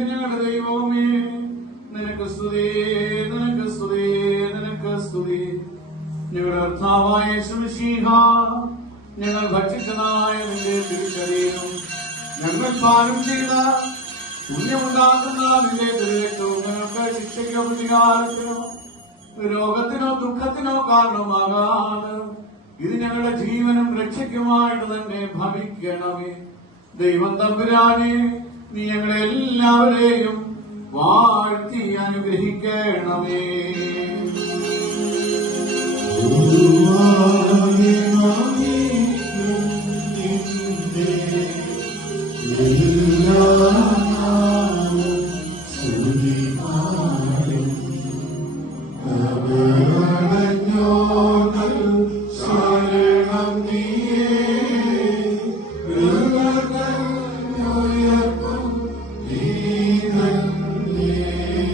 ഞങ്ങളുടെ ദൈവമേ, നിനക്ക് സ്തുതി, നിനക്ക് സ്തുതി, നിനക്ക് സ്തുതി. ഞങ്ങളുടെ കർത്താവായ യേശുമിശിഹ, ഞങ്ങൾ ഭക്ഷിച്ചതായ നിന്റെ തിരുശരീരം, ഞങ്ങൾ പാനം ചെയ്ത പുണ്യമുണ്ടാക്കുന്ന നിന്റെ തിരുരക്തവും ഞങ്ങൾക്ക് ശിക്ഷയ്ക്കോ പ്രതികാരത്തിനോ രോഗത്തിനോ ദുഃഖത്തിനോ കാരണമാകാതെ ഇത് ഞങ്ങളുടെ ജീവനും രക്ഷയ്ക്കുമായിട്ട് തന്നെ ഭവിക്കണമേ. ദൈവം തമ്പുരാനെ, നീ ഞങ്ങളെ എല്ലാവരെയും വാഴ്ത്തി അനുഗ്രഹിക്കണമേ. എല്ലാ